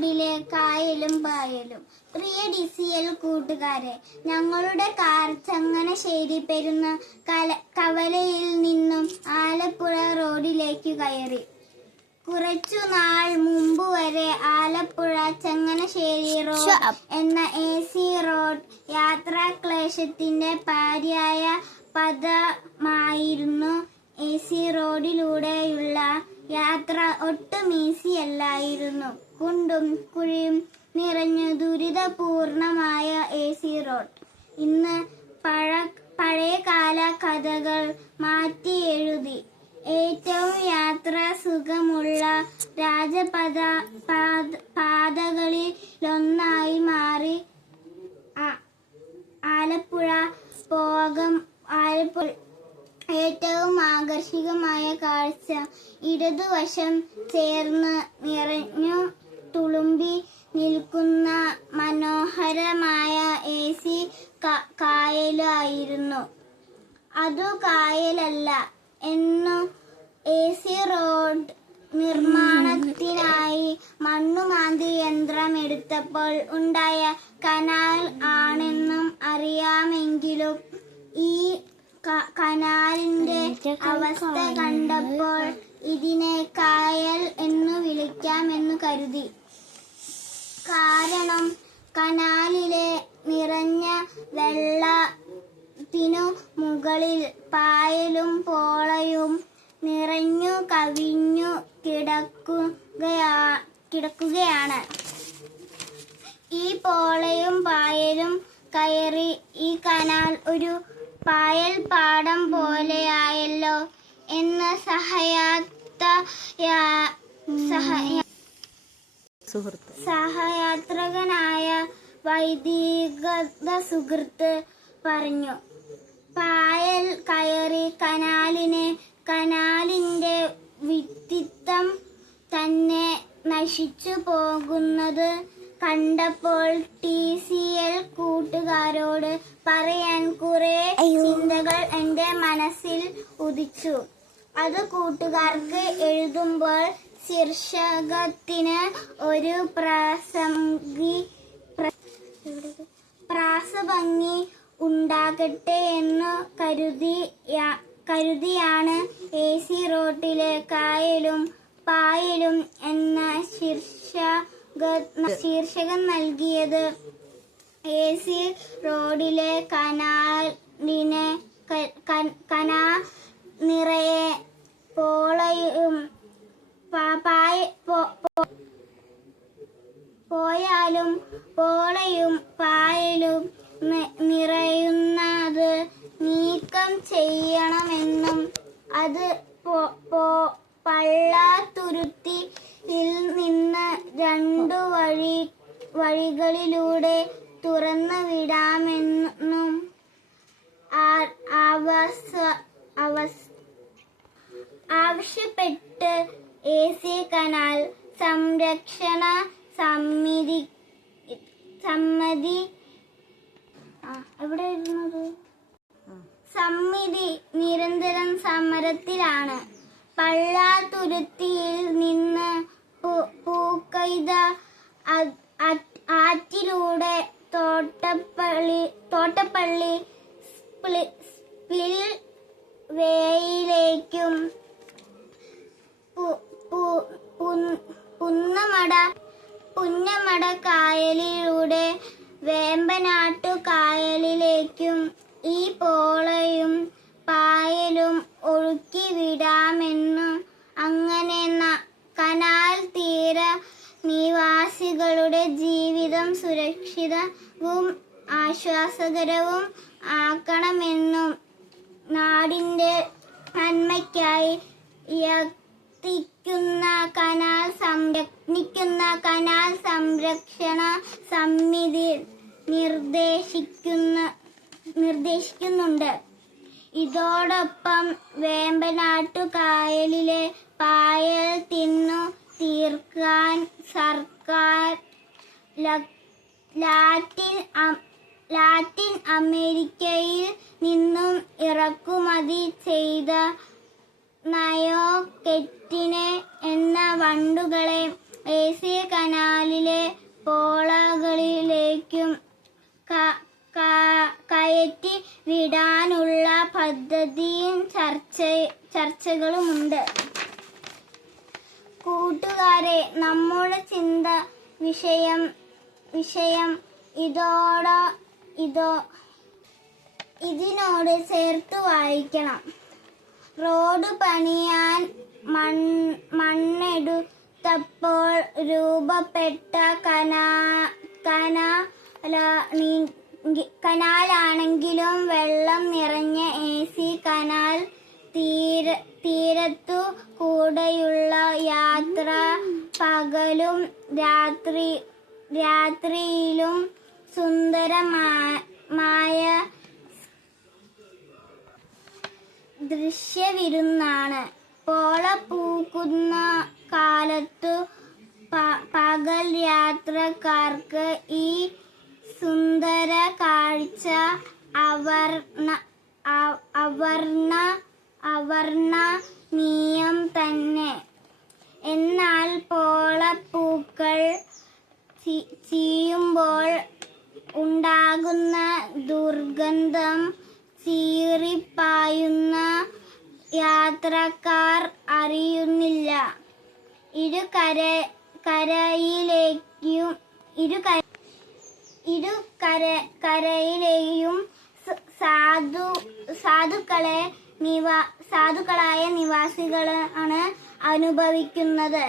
റോഡിലെ കായലും പായലും. പ്രിയ DCL കൂട്ടുകാരെ, ഞങ്ങളുടെ കാർ ചങ്ങനാശ്ശേരി പെരുന്ന കവലയിൽ നിന്നും ആലപ്പുഴ റോഡിലേക്ക് കയറി. കുറച്ചു നാൾ മുമ്പ് വരെ ആലപ്പുഴ ചങ്ങനാശ്ശേരി റോഡ് എന്ന AC റോഡ് യാത്രാക്ലേശത്തിന്റെ പാര്യായ പദമായിരുന്നു. AC റോഡിലൂടെയുള്ള യാത്ര ഒട്ടും ഈസിയല്ലായിരുന്നു. കുണ്ടും കുഴിയും നിറഞ്ഞു ദുരിതപൂർണമായ AC റോഡ് ഇന്ന് പഴയകാല കഥകൾ മാറ്റി എഴുതി ഏറ്റവും യാത്രാ സുഖമുള്ള പാതകളിലൊന്നായി മാറി. ആലപ്പുഴ ഏറ്റവും ആകർഷകമായ കാഴ്ച ഇടതുവശം ചേർന്ന് നിറഞ്ഞു തുളുമ്പി നിൽക്കുന്ന മനോഹരമായ AC കായലായിരുന്നു. അതു കായലല്ല എന്നു AC റോഡ് നിർമ്മാണത്തിനായി മണ്ണുമാന്തി യന്ത്രം എടുത്തപ്പോൾ ഉണ്ടായ കനാൽ ആണെന്നും അറിയാമെങ്കിലും ഈ കനാലിന്റെ അവസ്ഥ കണ്ടപ്പോൾ ഇതിനെ കായൽ എന്നു വിളിക്കാമെന്നു കരുതി. കാരണം കനാലിലെ നിറഞ്ഞ വെള്ളത്തിനു മുകളിൽ പായലും പോളയും നിറഞ്ഞു കവിഞ്ഞു കിടക്കുകയാണ്. ഈ പോളയും പായലും കയറി ഈ കനാൽ ഒരു പായൽ പാടം പോലെയായല്ലോ എന്ന് സഹയാത്രികനായ വൈദിക സുഹൃത്ത് പറഞ്ഞു. പായൽ കയറി കനാലിന്റെ വ്യക്തിത്വം തന്നെ നശിച്ചു പോകുന്നത് കണ്ടപ്പോൾ TCL കൂട്ടുകാരോട് പറയാൻ കുറെ ചിന്തകൾ എന്റെ മനസ്സിൽ ഉദിച്ചു. അത് കൂട്ടുകാർക്ക് എഴുതുമ്പോൾ ശീർഷകത്തിന് ഒരു പ്രാസഭംഗി ഉണ്ടാകട്ടെ എന്നു കരുതിയാണ് AC റോഡിലെ കായലും പായലും എന്ന ശീർഷകം നൽകിയത്. AC റോഡിലെ കനാ നിറയെ പോളയും പായലും നിറയുന്നത് നീക്കം ചെയ്യണമെന്നും അത് പള്ളത്തുരുത്തിയിൽ നിന്ന് 2 വഴികളിലൂടെ തുറന്നു വിടാമെന്നും ആവശ്യപ്പെട്ട് AC കനാൽ സംരക്ഷണ സമിതി നിരന്തരം സമരത്തിലാണ്. പള്ളത്തുരുത്തിയിൽ നിന്ന് പൂക്കൈത ആറ്റിലൂടെ തോട്ടപ്പള്ളി സ്പിൽ വേയിലേക്കും പുന്നമട കായലിലൂടെ വേമ്പനാട്ടു കായലിലേക്കും ഈ പോളയും പായലും ഒഴുക്കി വിടാമെന്നും അങ്ങനെ കനാൽ തീര നിവാസികളുടെ ജീവിതം സുരക്ഷിതവും ആശ്വാസകരവും ആക്കണമെന്നും നാടിന്റെ നന്മയ്ക്കായി യത്നിക്കുന്ന കനാൽ സംരക്ഷണ സമിതി നിർദ്ദേശിക്കുന്നുണ്ട്. ഇതോടൊപ്പം വേമ്പനാട്ടു കായലിലെ പായൽ തിന്നു തീർക്കാൻ സർക്കാർ ലാറ്റിൻ അമേരിക്കയിൽ നിന്നും ഇറക്കുമതി ചെയ്ത നയോകെറ്റിനെ എന്ന വണ്ടുകളെ AC കനാലിലെ പോളകളിലേക്കും കയറ്റി വിടാനുള്ള പദ്ധതിയും ചർച്ചകളുമുണ്ട്. കൂട്ടുകാരെ, നമ്മുടെ വിഷയം ഇതിനോട് ചേർത്ത് വായിക്കണം. റോഡ് പണിയാൻ മണ്ണെടുത്തപ്പോൾ രൂപപ്പെട്ട കനാലാണെങ്കിലും വെള്ളം നിറഞ്ഞ AC കനാൽ തീരത്തു കൂടെയുള്ള യാത്ര പകലും രാത്രിയിലും സുന്ദരമായ ദൃശ്യവിരുന്നാണ്. പോള പൂക്കുന്ന കാലത്തു പകൽ യാത്രക്കാർക്ക് ഈ സുന്ദര കാഴ്ച അവർണ്ണനീയം തന്നെ. എന്നാൽ പോളപ്പൂക്കൾ ചീയുമ്പോൾ ഉണ്ടാകുന്ന ദുർഗന്ധം ചീറിപ്പായുന്ന യാത്രക്കാർ അറിയുന്നില്ല. ഇരുകരയിലെയും സാധുക്കളായ നിവാസികളാണ് അനുഭവിക്കുന്നത്.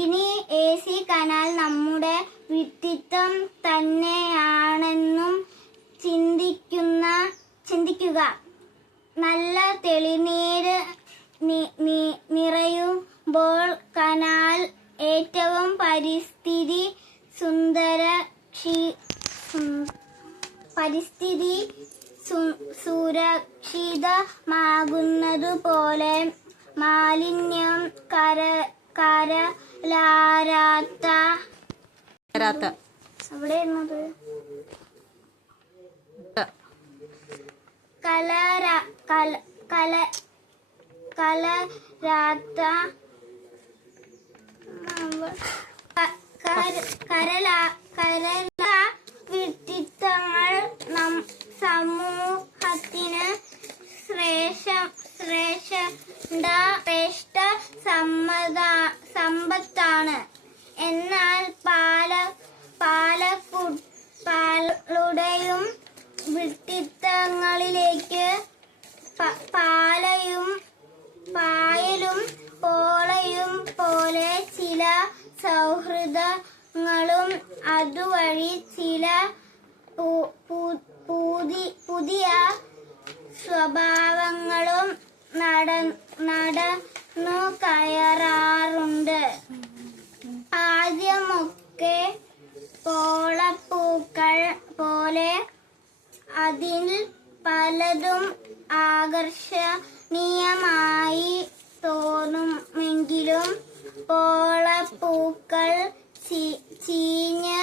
ഇനി AC കനാൽ നമ്മുടെ വ്യക്തിത്വം തന്നെയാണെന്നും ചിന്തിക്കുക. നല്ല തെളിനീര് നിറയുമ്പോൾ കനാൽ ഏറ്റവും പരിസ്ഥിതി സുരക്ഷിതമാകുന്നതുപോലെ മാലിന്യം കലരാത്ത വ്യക്തിത്വങ്ങൾ സമൂഹത്തിന് ശ്രേഷ്ഠ സമ്പത്താണ്. എന്നാൽ പാലുടെയും വ്യക്തിത്വങ്ങളിലേക്ക് പായലും പോളയും പോലെ ചില സൗഹൃദങ്ങളും അതുവഴി ചില പുതിയ സ്വഭാവങ്ങളും നടന്നു കയറാറുണ്ട്. ആദ്യമൊക്കെ പോളപ്പൂക്കൾ പോലെ അതിൽ പലതും ആകർഷണീയമായി തോന്നുമെങ്കിലും പോളപ്പൂക്കൾ ചീഞ്ഞ്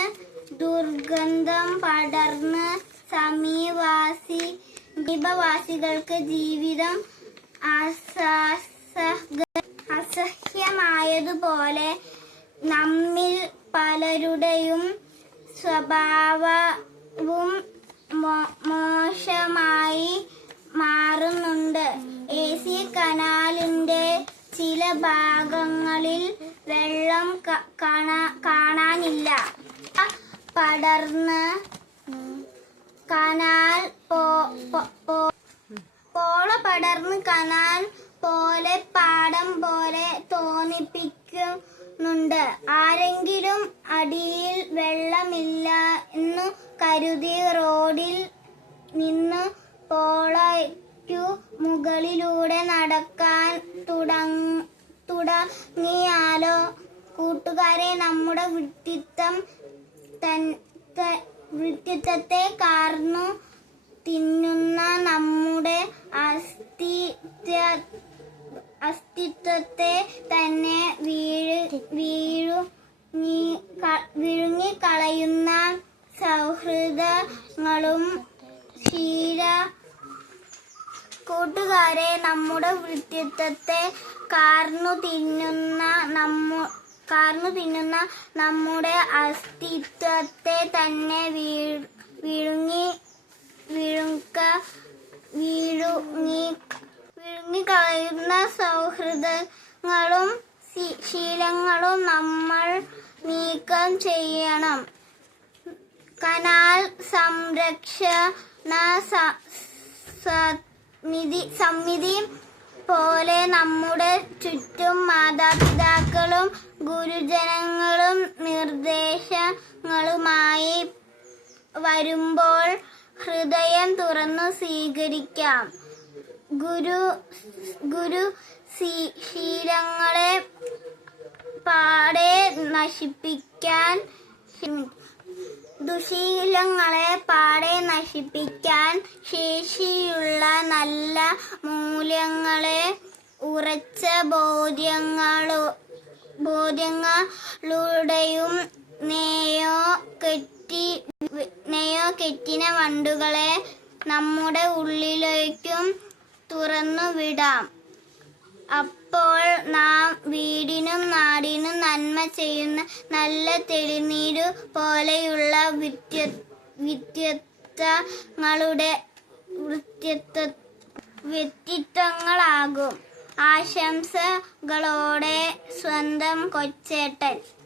ദുർഗന്ധം പടർന്ന് സമീപവാസികൾക്ക് ജീവിതം അസഹ്യമായതുപോലെ നമ്മിൽ പലരുടെയും സ്വഭാവവും മോശമായി മാറുന്നുണ്ട്. AC കനാലിന്റെ ചില ഭാഗങ്ങളിൽ വെള്ളം കാണാനില്ല. പടർന്ന് കനാൽ പോള പടർന്ന് കനാൽ പോലെ പാടം പോലെ തോന്നിപ്പിക്കുന്നുണ്ട്. ആരെങ്കിലും അടിയിൽ വെള്ളമില്ല എന്നു കരുതി റോഡിൽ നിന്ന് പോളയ്ക്കു മുകളിലൂടെ നടക്കാൻ തുടങ്ങിയാലോ? കൂട്ടുകാരെ, നമ്മുടെ വ്യക്തിത്വത്തെ കാർന്നു തിന്നുന്ന നമ്മുടെ അസ്തിത്വത്തെ തന്നെ വിഴുങ്ങിക്കളയുന്ന സൗഹൃദങ്ങളും കൂട്ടുകാരെ, നമ്മുടെ വ്യക്തിത്വത്തെ കാർന്നു തിന്നുന്ന കാർന്നു തിന്നുന്ന നമ്മുടെ അസ്തിത്വത്തെ തന്നെ വിഴുങ്ങിക്കളയുന്ന സൗഹൃദങ്ങളും ശീലങ്ങളും നമ്മൾ നീക്കം ചെയ്യണം. കനാൽ സംരക്ഷണ സമിതി പോലെ നമ്മുടെ ചുറ്റും മാതാപിതാക്കളും ഗുരുജനങ്ങളും നിർദ്ദേശങ്ങളുമായി വരുമ്പോൾ ഹൃദയം തുറന്നു സ്വീകരിക്കാം. ശീലങ്ങളെ പാടെ നശിപ്പിക്കാൻ ശേഷിയുള്ള നല്ല മൂല്യങ്ങളെ ഉറച്ച ബോധ്യങ്ങളുടെയും നെയ്യോ കെറ്റിന വണ്ടുകളെ നമ്മുടെ ഉള്ളിലേക്കും തുറന്നു വിടാം. അപ്പോൾ നാം വീടിനും നാടിനും നന്മ ചെയ്യുന്ന നല്ല തെളിനീരു പോലെയുള്ള വ്യക്തിത്വങ്ങളാകും. ആശംസകളോടെ സ്വന്തം കൊച്ചേട്ടൻ.